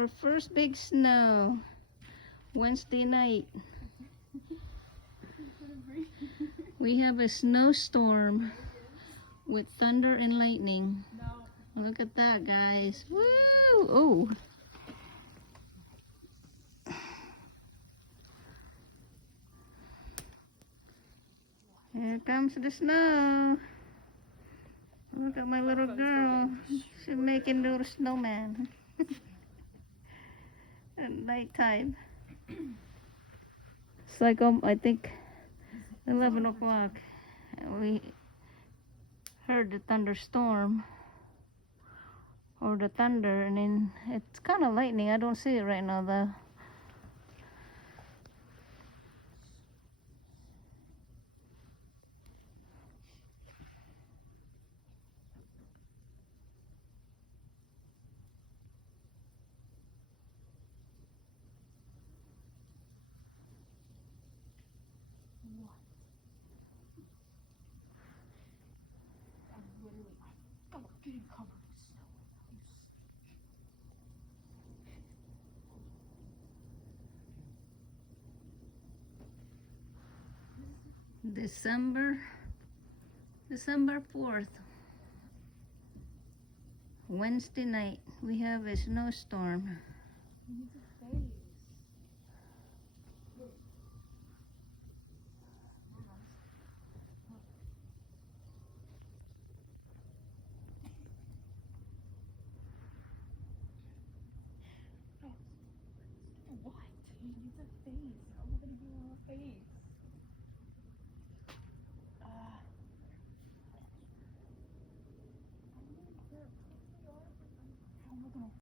Our first big snow. Wednesday night. We have a snowstorm with thunder and lightning. Look at that, guys. Woo! Oh. Here comes the snow. Look at my little girl. She's making little snowman. At nighttime. It's like I think 11 o'clock. We heard the thunderstorm or the thunder, and then it's kind of lightning. I don't see it right now though. December 4th, Wednesday night, we have a snowstorm. What? It's a face. I'm gonna do a face.